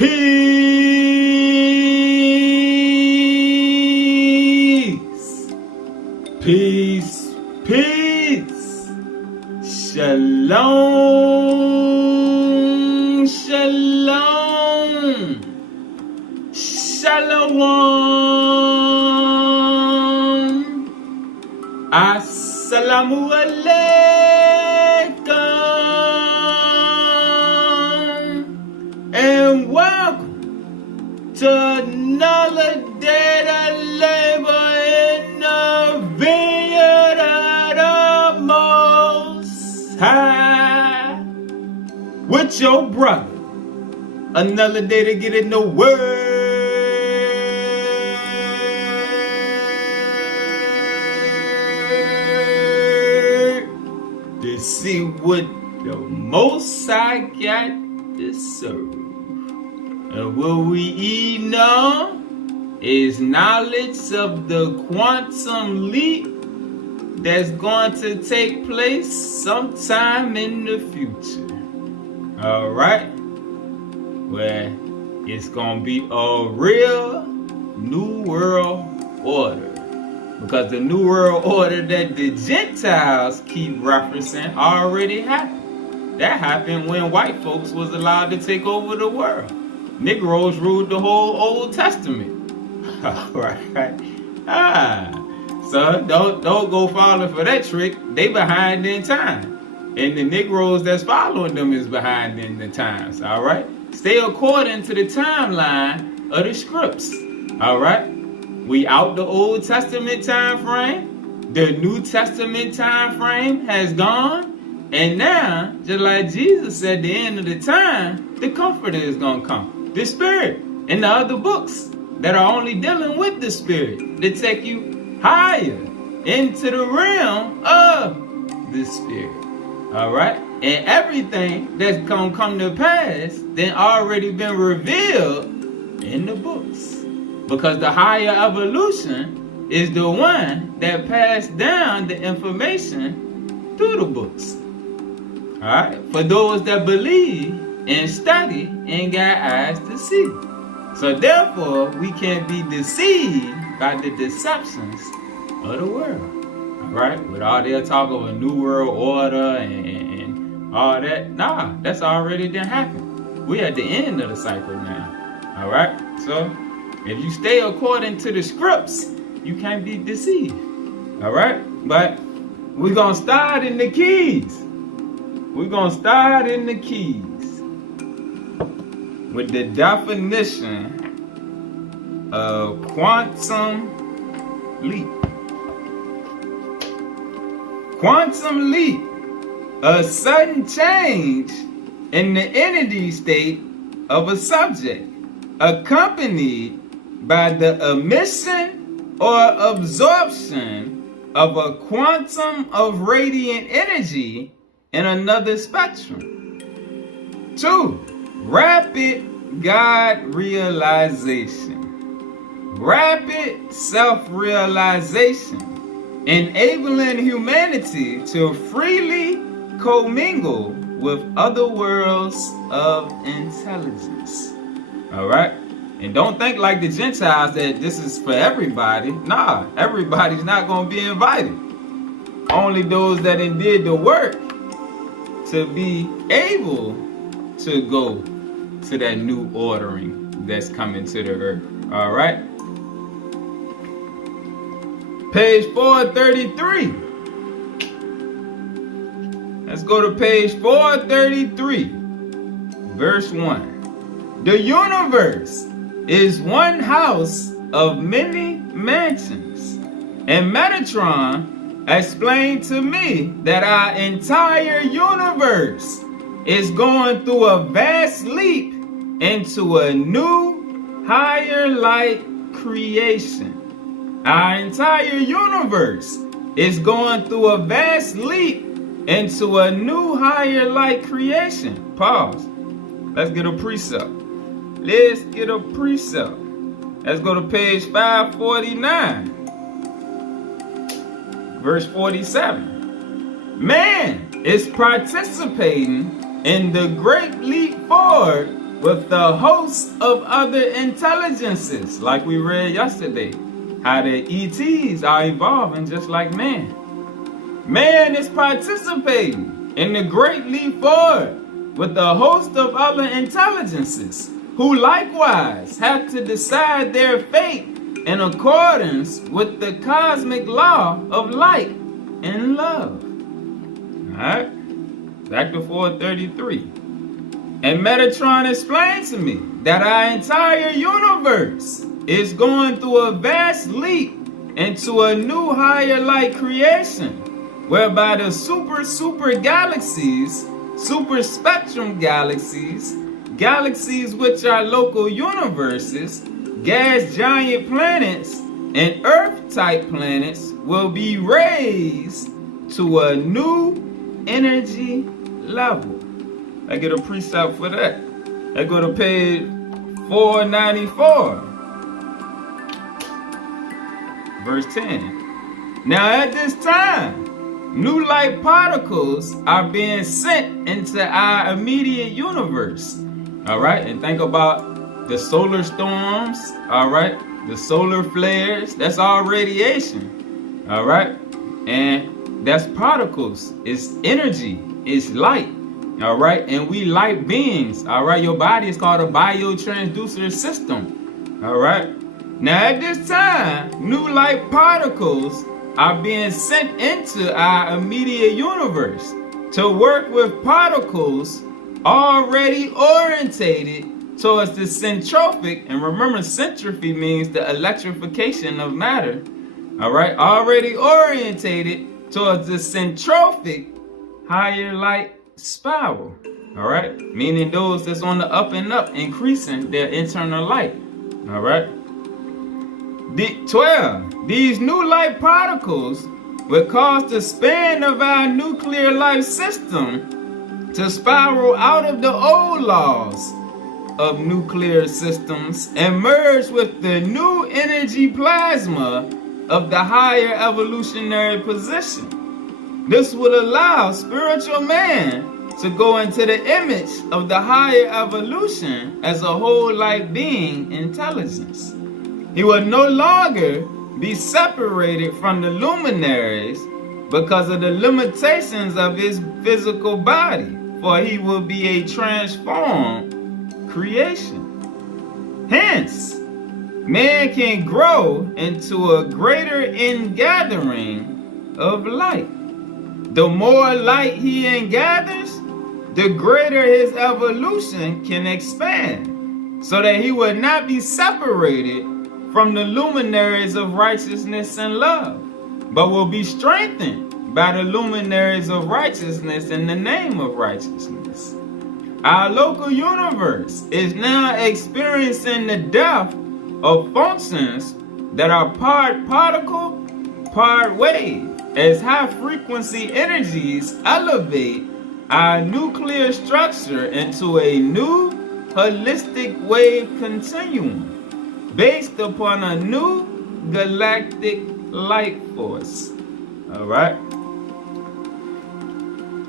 Peace. Peace. Peace. Shalom. Shalom. Shalom. Assalamu alaikum. And welcome to another day of labor in the vineyard of the Most High. With your brother. Another day to get in the word. To see what the Most High got to serve. And what we eating on is knowledge of the quantum leap that's going to take place sometime in the future. Alright? Where it's going to be a real new world order. Because the new world order that the Gentiles keep referencing already happened. That happened when white folks was allowed to take over the world. Negroes ruled the whole Old Testament. Alright. So don't go falling for that trick. They behind in time. And the Negroes that's following them is behind in the times. Alright. Stay according to the timeline of the scripts. Alright. We out the Old Testament time frame. The New Testament time frame has gone. And now, just like Jesus said at the end of the time, the Comforter is going to come. The Spirit and the other books that are only dealing with the Spirit to take you higher into the realm of the Spirit. Alright? And everything that's going to come to pass then already been revealed in the books. Because the higher evolution is the one that passed down the information through the books. Alright? For those that believe and study and got eyes to see. So therefore, we can't be deceived by the deceptions of the world. Alright? With all their talk of a new world order and all that. Nah, that's already done happened. We're at the end of the cycle now. Alright? So, if you stay according to the scripts, you can't be deceived. Alright? But we're going to start in the keys. We're going to start in the keys with the definition of quantum leap. Quantum leap, a sudden change in the energy state of a subject, accompanied by the emission or absorption of a quantum of radiant energy in another spectrum. 2. Rapid God realization. Rapid self-realization, enabling humanity to freely commingle with other worlds of intelligence. Alright? And don't think like the Gentiles that this is for everybody. Nah, everybody's not going to be invited. Only those that did the work to be able to go to that new ordering that's coming to the earth. Alright? Page 433. Let's go to page 433. Verse 1. The universe is one house of many mansions. And Metatron explained to me that our entire universe is going through a vast leap into a new, higher light creation. Our entire universe is going through a vast leap into a new, higher light creation. Pause. Let's get a precept. Let's get a precept. Let's go to page 549. Verse 47. Man is participating in the great leap forward with the host of other intelligences, like we read yesterday, how the ETs are evolving just like man. Man is participating in the great leap forward with the host of other intelligences, who likewise have to decide their fate in accordance with the cosmic law of light and love. Alright, back to 433. And Metatron explained to me that our entire universe is going through a vast leap into a new higher light creation, whereby the super galaxies, super spectrum galaxies, galaxies which are local universes, gas giant planets, and Earth-type planets will be raised to a new energy level. I get a precept for that. I go to page 494, verse 10. Now at this time, new light particles are being sent into our immediate universe. All right, and think about the solar storms. All right, the solar flares. That's all radiation. All right, and that's particles. It's energy. It's light. All right, and we light beings. All right, your body is called a biotransducer system. All right, now at this time, new light particles are being sent into our immediate universe to work with particles already orientated towards the centropic. And remember, centropy means the electrification of matter. All right, already orientated towards the centropic higher light spiral. All right, meaning those that's on the up and up, increasing their internal light. All right. 12. These new light particles will cause the span of our nuclear life system to spiral out of the old laws of nuclear systems and merge with the new energy plasma of the higher evolutionary position. This will allow spiritual man to go into the image of the higher evolution as a whole light being intelligence. He will no longer be separated from the luminaries because of the limitations of his physical body, for he will be a transformed creation. Hence, man can grow into a greater ingathering of light. The more light he ingathers, the greater his evolution can expand, so that he will not be separated from the luminaries of righteousness and love, but will be strengthened by the luminaries of righteousness in the name of righteousness. Our local universe is now experiencing the death of functions that are part particle, part wave, as high frequency energies elevate our nuclear structure into a new holistic wave continuum based upon a new galactic light force. All right.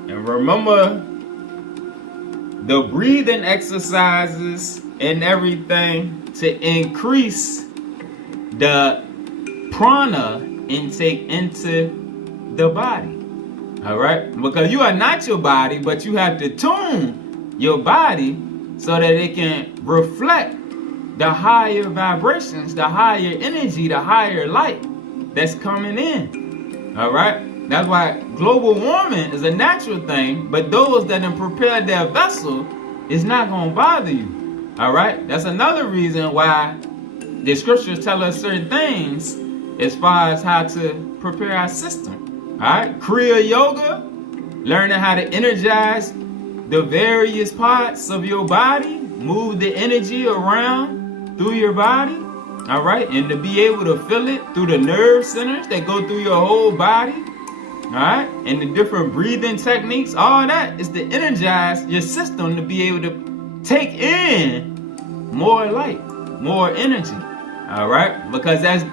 And remember the breathing exercises and everything to increase the prana intake into the body. All right, because you are not your body, but you have to tune your body so that it can reflect the higher vibrations, the higher energy, the higher light that's coming in. All right, that's why global warming is a natural thing, but those that have prepared their vessel is not going to bother you. All right, that's another reason why the scriptures tell us certain things as far as how to prepare our system. All right, Kriya Yoga, learning how to energize the various parts of your body, move the energy around through your body. All right, and to be able to feel it through the nerve centers that go through your whole body. All right, and the different breathing techniques, all that is to energize your system to be able to take in more light, more energy. All right, because as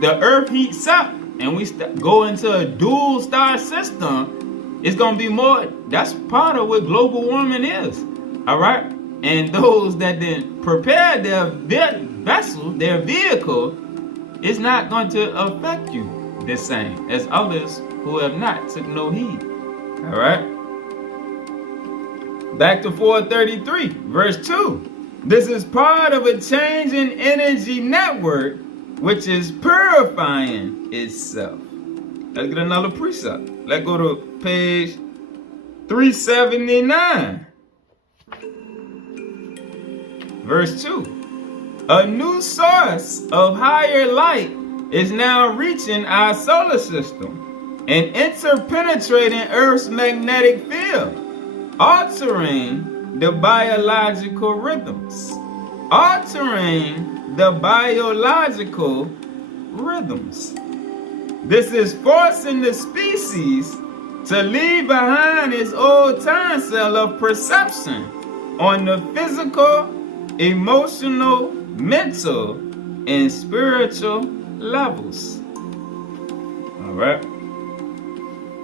the earth heats up and we go into a dual star system, it's going to be more. That's part of what global warming is. All right, and those that then prepare their vessel, their vehicle, is not going to affect you the same as others who have not took no heed. All right. Back to 433, verse 2. This is part of a changing energy network which is purifying itself. Let's get another precept. Let's go to page 379. Verse 2. A new source of higher light is now reaching our solar system and interpenetrating Earth's magnetic field, altering the biological rhythms. This is forcing the species to leave behind its old time cell of perception on the physical, emotional, mental, and spiritual levels. All right.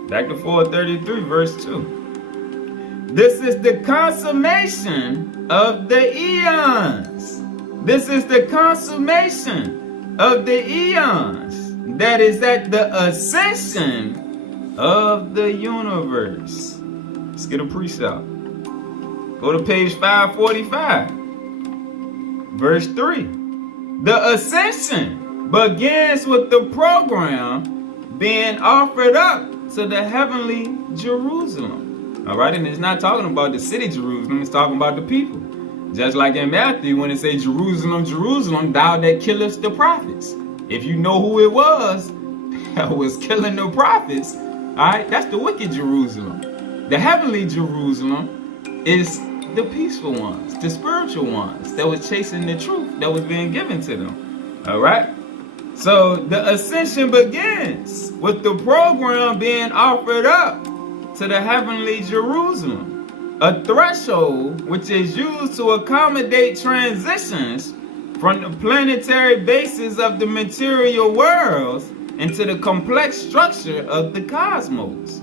Back to 433, verse 2. This is the consummation of the eons. This is the consummation of the eons. That is at the ascension of the universe. Let's get a precept. Go to page 545. Verse 3. The ascension begins with the program being offered up to the heavenly Jerusalem. All right, and it's not talking about the city Jerusalem, it's talking about the people. Just like in Matthew, when it says Jerusalem, Jerusalem, thou that killest the prophets. If you know who it was that was killing the prophets, all right, that's the wicked Jerusalem. The heavenly Jerusalem is the peaceful ones, the spiritual ones that was chasing the truth that was being given to them. All right. So the ascension begins with the program being offered up to the heavenly Jerusalem, a threshold which is used to accommodate transitions from the planetary basis of the material worlds into the complex structure of the cosmos.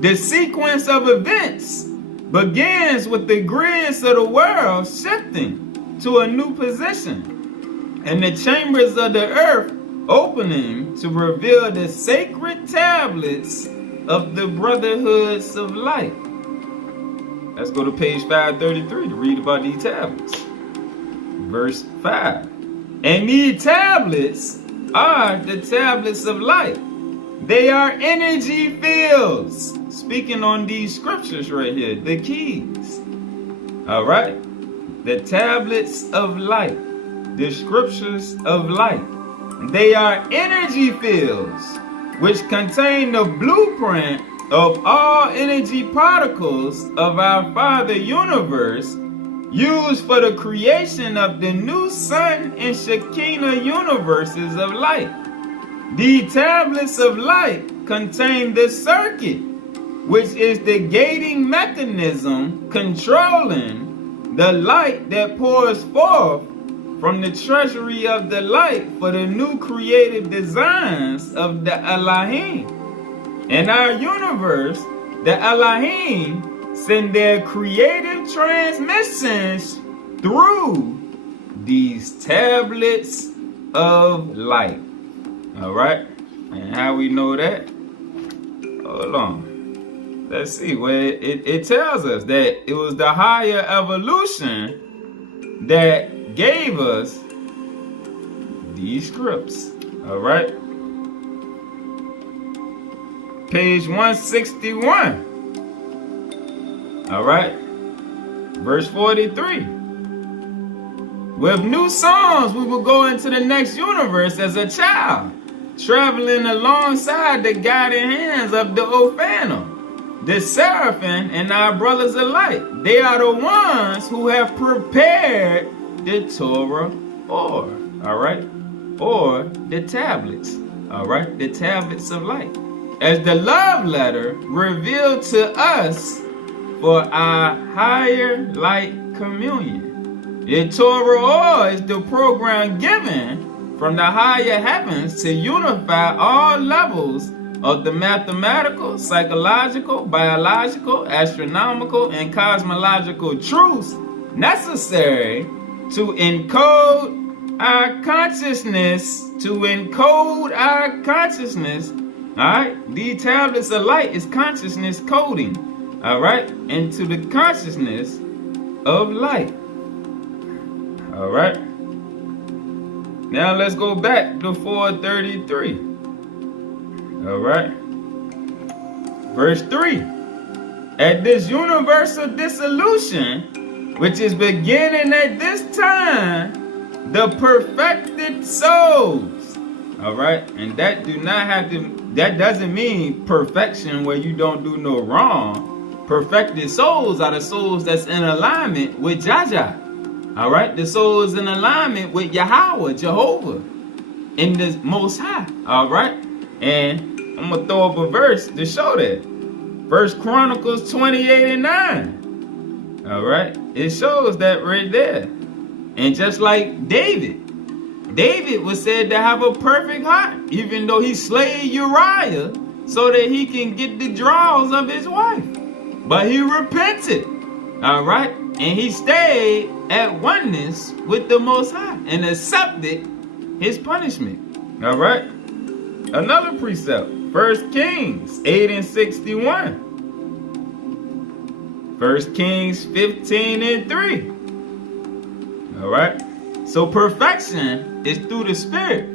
The sequence of events begins with the grids of the world shifting to a new position and the chambers of the earth opening to reveal the sacred tablets of the brotherhoods of light. Let's go to page 533 to read about these tablets. Verse 5. And these tablets are the tablets of light. They are energy fields. Speaking on these scriptures right here, the keys. All right. The tablets of light. The scriptures of light. They are energy fields which contain the blueprint of all energy particles of our Father Universe, used for the creation of the new Sun and Shekinah universes of light. The tablets of light contain the circuit, which is the gating mechanism controlling the light that pours forth from the treasury of the light for the new creative designs of the Elohim. In our universe, the Elohim send their creative transmissions through these tablets of light. All right? And how we know that? Hold on. Let's see. Well, it tells us that it was the higher evolution that gave us these scripts. All right. Page 161. All right. Verse 43. With new songs, we will go into the next universe as a child, traveling alongside the guiding hands of the Ophanim, the Seraphim, and our brothers alike. They are the ones who have prepared the Torah, all right, or the tablets, all right, the tablets of light, as the love letter revealed to us for our higher light communion. The Torah is the program given from the higher heavens to unify all levels of the mathematical, psychological, biological, astronomical, and cosmological truths necessary to encode our consciousness, all right? These tablets of light is consciousness coding, all right, into the consciousness of light, all right? Now let's go back to 433, all right? Verse 3. At this universal dissolution, which is beginning at this time, the perfected souls, all right, and that doesn't mean perfection where you don't do no wrong. Perfected souls are the souls that's in alignment with Jaja, all right, the souls in alignment with Yahweh, Jehovah, in the Most High, all right. And I'm gonna throw up a verse to show that. 1 Chronicles 28:9. All right, it shows that right there. And just like David was said to have a perfect heart, even though he slayed Uriah so that he can get the draws of his wife. But he repented, all right, and he stayed at oneness with the Most High and accepted his punishment, all right. Another precept, 1 Kings 8:61. 1 Kings 15:3. All right. So perfection is through the spirit.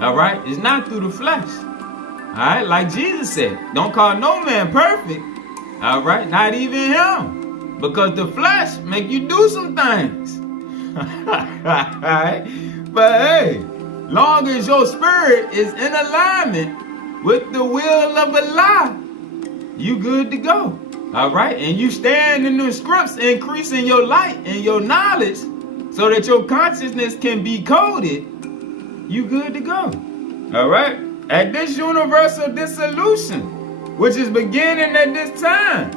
All right. It's not through the flesh. All right. Like Jesus said, don't call no man perfect. All right. Not even him. Because the flesh make you do some things. All right. But hey, long as your spirit is in alignment with the will of Allah, you good to go. All right, and you stand in the scripts, increasing your light and your knowledge so that your consciousness can be coded, you good to go. All right, at this universal dissolution, which is beginning at this time,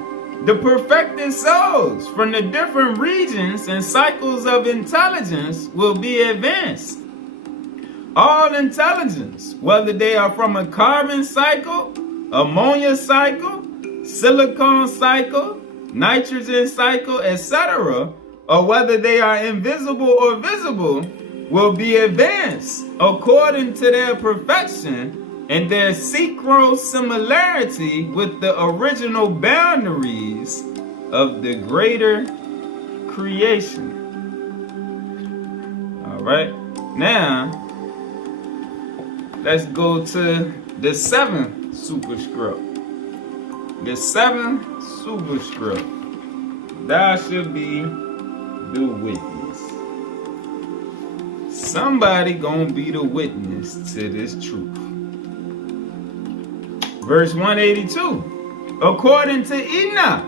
the perfected souls from the different regions and cycles of intelligence will be advanced. All intelligence, whether they are from a carbon cycle, ammonia cycle, silicon cycle, nitrogen cycle, etc., or whether they are invisible or visible, will be advanced according to their perfection and their synchro similarity with the original boundaries of the greater creation. All right, now let's go to the 7th superscript. The 7th superscript. Thou shalt be the witness. Somebody gonna be the witness to this truth. Verse 182. According to Enoch,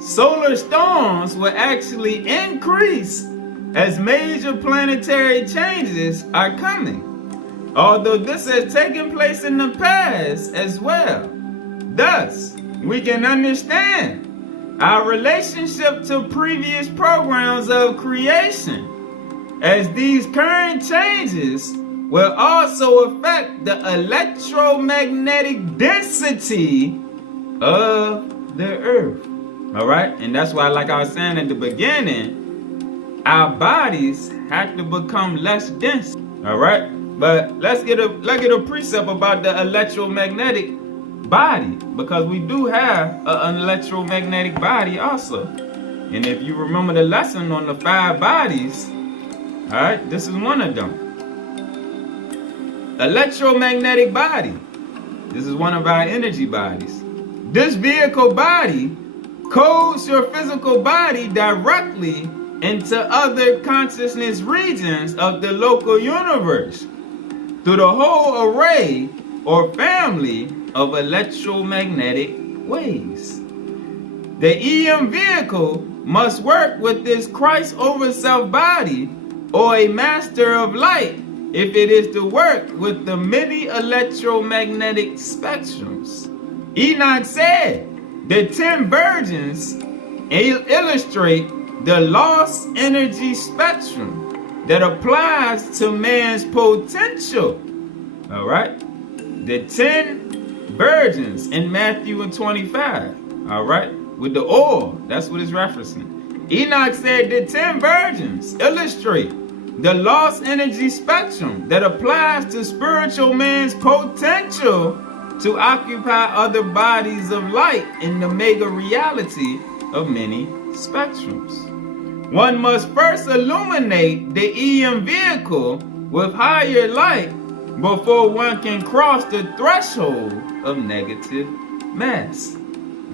solar storms will actually increase as major planetary changes are coming. Although this has taken place in the past as well. Thus, we can understand our relationship to previous programs of creation, as these current changes will also affect the electromagnetic density of the earth. All right, and that's why, like I was saying at the beginning, our bodies have to become less dense. All right, but let's get a precept about the electromagnetic body, because we do have an electromagnetic body also. And if you remember the lesson on the 5 bodies, all right, this is one of them. Electromagnetic body. This is one of our energy bodies. This vehicle body codes your physical body directly into other consciousness regions of the local universe through the whole array or family of electromagnetic waves. The EM vehicle must work with this Christ over self body or a master of light if it is to work with the many electromagnetic spectrums. Enoch said the 10 virgins illustrate the lost energy spectrum that applies to man's potential. All right, the 10 virgins in Matthew 25, all right, with the oil, that's what it's referencing. Enoch said the 10 virgins illustrate the lost energy spectrum that applies to spiritual man's potential to occupy other bodies of light in the mega reality of many spectrums. One must first illuminate the eon vehicle with higher light before one can cross the threshold of negative mass.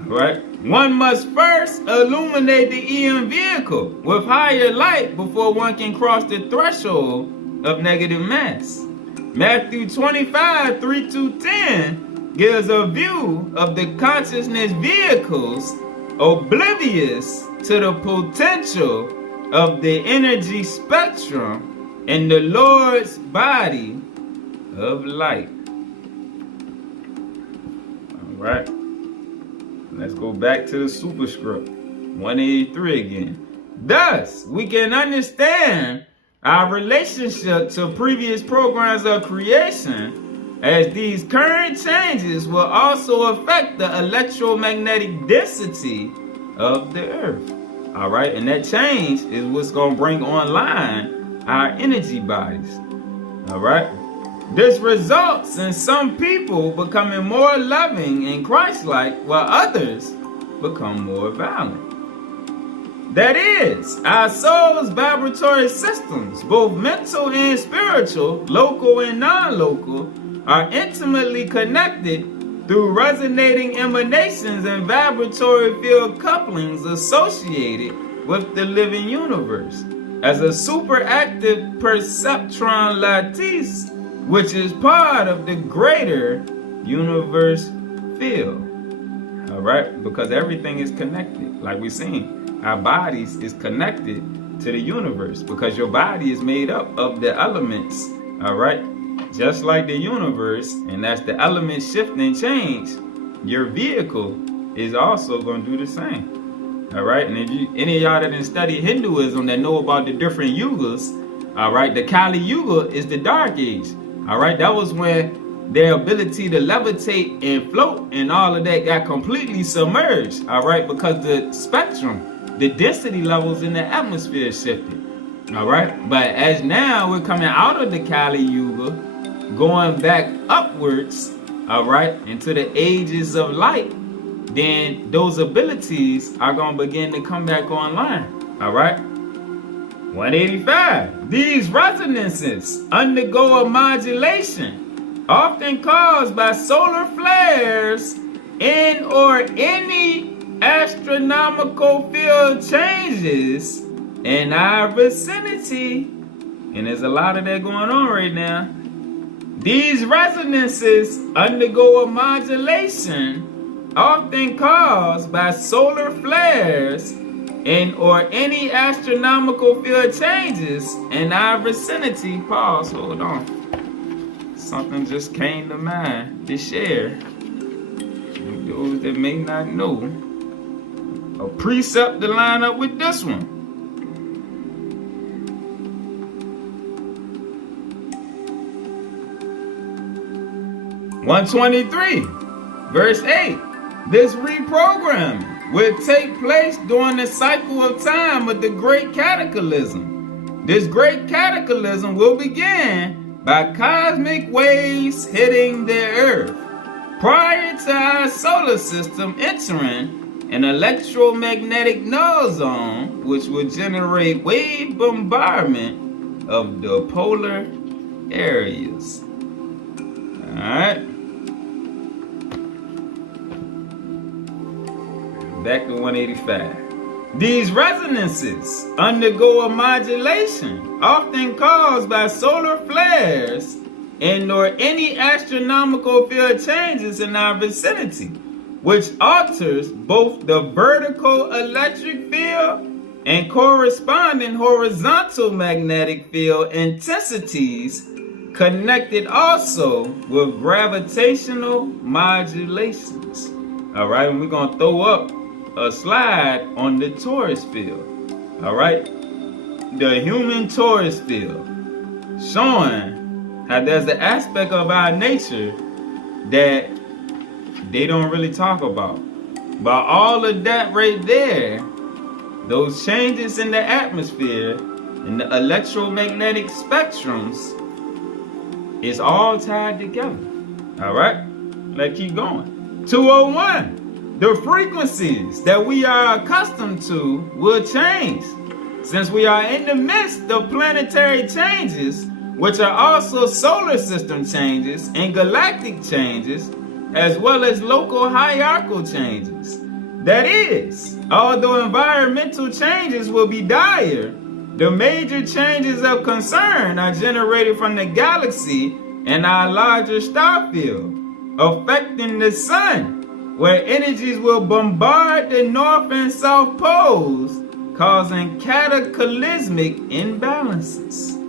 Right? One must first illuminate the eon vehicle with higher light before one can cross the threshold of negative mass. Matthew 25, 3-10 gives a view of the consciousness vehicles oblivious to the potential of the energy spectrum in the Lord's body of light. All right. Let's go back to the superscript, 183 again. Thus, we can understand our relationship to previous programs of creation, as these current changes will also affect the electromagnetic density of the earth. All right, and that change is what's going to bring online our energy bodies. All right. This results in some people becoming more loving and Christ-like, while others become more violent. That is, our soul's vibratory systems, both mental and spiritual, local and non-local, are intimately connected through resonating emanations and vibratory field couplings associated with the living universe, as a superactive perceptron lattice, which is part of the greater universe field. All right, because everything is connected. Like we've seen, our bodies is connected to the universe, because your body is made up of the elements. All right, just like the universe, and that's the elements shift and change. Your vehicle is also going to do the same. All right, and if any of y'all that didn't study Hinduism that know about the different yugas, all right, the Kali Yuga is the dark age. All right, that was when their ability to levitate and float and all of that got completely submerged. All right, because the spectrum, the density levels in the atmosphere shifted. All right, but as now we're coming out of the Kali Yuga, going back upwards, all right, into the ages of light, then those abilities are going to begin to come back online. All right. 185. These resonances undergo a modulation, often caused by solar flares and or any astronomical field changes in our vicinity. And there's a lot of that going on right now. These resonances undergo a modulation, often caused by solar flares and or any astronomical field changes in our vicinity. Pause, hold on. Something just came to mind to share. And those that may not know, a precept to line up with this one. (123) verse 8. This reprogramming will take place during the cycle of time of the Great Cataclysm. This Great Cataclysm will begin by cosmic waves hitting the Earth, prior to our solar system entering an electromagnetic null zone, which will generate wave bombardment of the polar areas. All right. Back to 185. These resonances undergo a modulation, often caused by solar flares and or any astronomical field changes in our vicinity, which alters both the vertical electric field and corresponding horizontal magnetic field intensities, connected also with gravitational modulations. All right, and we're going to throw up a slide on the torus field. All right, the human torus field, showing how there's an aspect of our nature that they don't really talk about. But all of that right there those changes in the atmosphere and the electromagnetic spectrums is all tied together. All right, let's keep going. 201, the frequencies that we are accustomed to will change, since we are in the midst of planetary changes, which are also solar system changes and galactic changes, as well as local hierarchical changes. That is, although environmental changes will be dire, the major changes of concern are generated from the galaxy and our larger star field, affecting the sun, where energies will bombard the north and south poles, causing cataclysmic imbalances.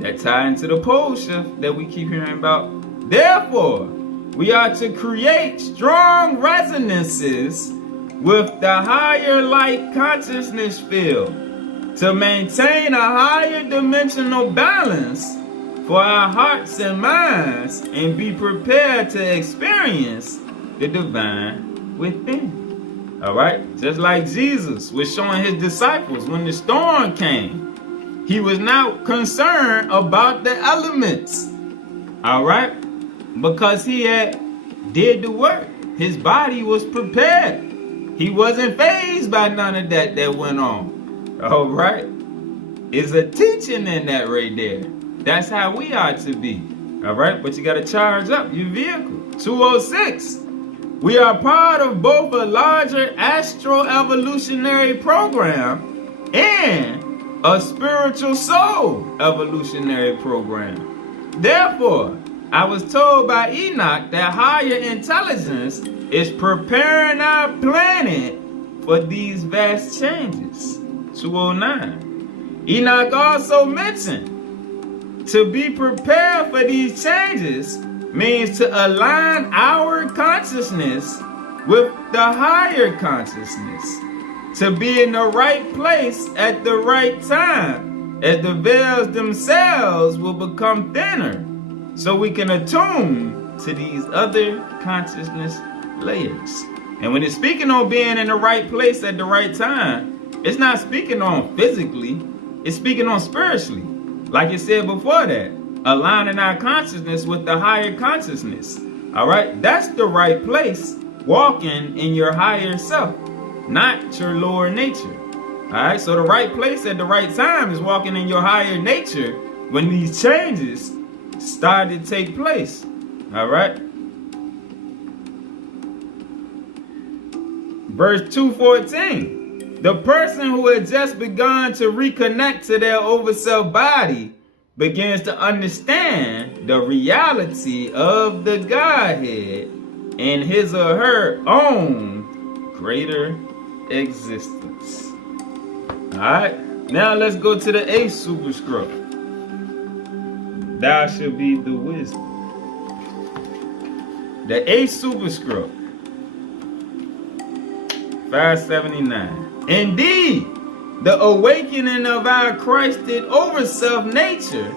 That tie into the pole shift that we keep hearing about. Therefore, we are to create strong resonances with the higher light consciousness field to maintain a higher dimensional balance for our hearts and minds and be prepared to experience the divine within. All right? Just like Jesus was showing his disciples when the storm came. He was not concerned about the elements. All right? Because he had did the work. His body was prepared. He wasn't fazed by none of that went on. All right? It's a teaching in that right there. That's how we are to be. All right? But you got to charge up your vehicle. 206. We are part of both a larger astro-evolutionary program and a spiritual soul evolutionary program. Therefore, I was told by Enoch that higher intelligence is preparing our planet for these vast changes. 209. Enoch also mentioned to be prepared for these changes means to align our consciousness with the higher consciousness, to be in the right place at the right time, as the veils themselves will become thinner, so we can attune to these other consciousness layers. And when it's speaking on being in the right place at the right time, it's not speaking on physically, it's speaking on spiritually. Like it said before that, aligning our consciousness with the higher consciousness. All right, that's the right place, walking in your higher self, not your lower nature. All right, so the right place at the right time is walking in your higher nature when these changes start to take place. All right. Verse 214. The person who had just begun to reconnect to their overself body begins to understand the reality of the Godhead in his or her own greater existence. Alright, now let's go to the 8th superscript. Thou shalt be the wisdom. The 8th superscript, 579. Indeed, the awakening of our Christed overself nature,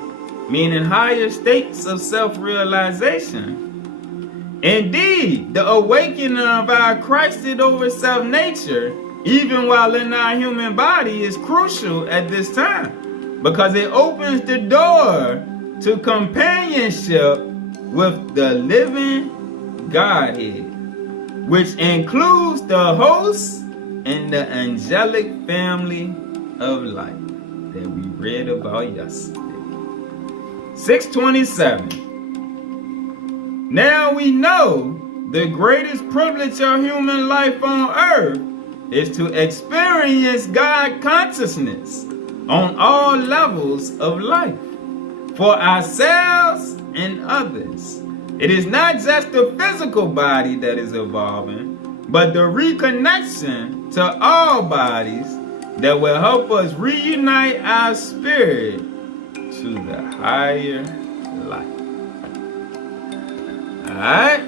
meaning higher states of self-realization. Indeed, the awakening of our Christed overself nature, even while in our human body, is crucial at this time, because it opens the door to companionship with the living Godhead, which includes the hosts and the angelic family of light that we read about yesterday. 627. Now we know the greatest privilege of human life on earth is to experience God consciousness on all levels of life for ourselves and others. It is not just the physical body that is evolving, but the reconnection to all bodies that will help us reunite our spirit to the higher life. Alright?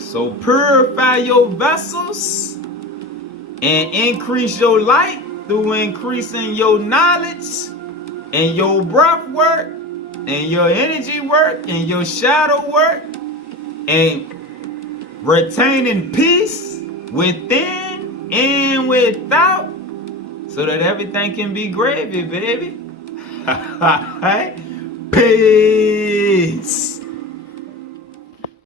So purify your vessels and increase your light through increasing your knowledge and your breath work and your energy work and your shadow work and retaining peace within and without, so that everything can be gravy, baby. Peace.